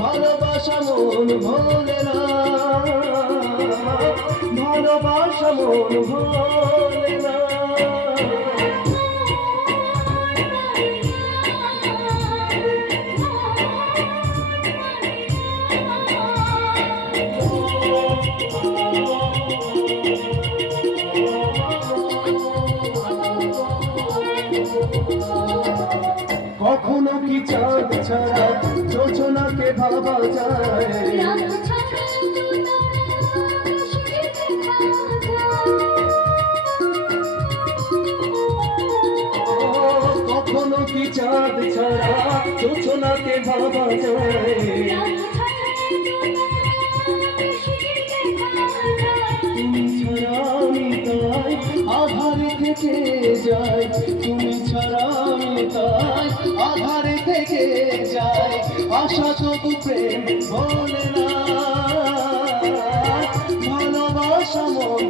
ভালোবাসা মন ভোলে না, ভালোবাসা মন ভোলে না। কখনো কি চাঁদ ছাড়া যোজনাকে ভাবা যায়? কখনো কি চাঁদ ছাড়া যোজনাকে ভাবা যায়? তুমি ছাড়া আমি তাই আধারে থেকে যাই, তুমি ছাড়া আমি তাই আধারে থেকে যাই। আশা তবু প্রেম বলে না, ভালোবাসা মন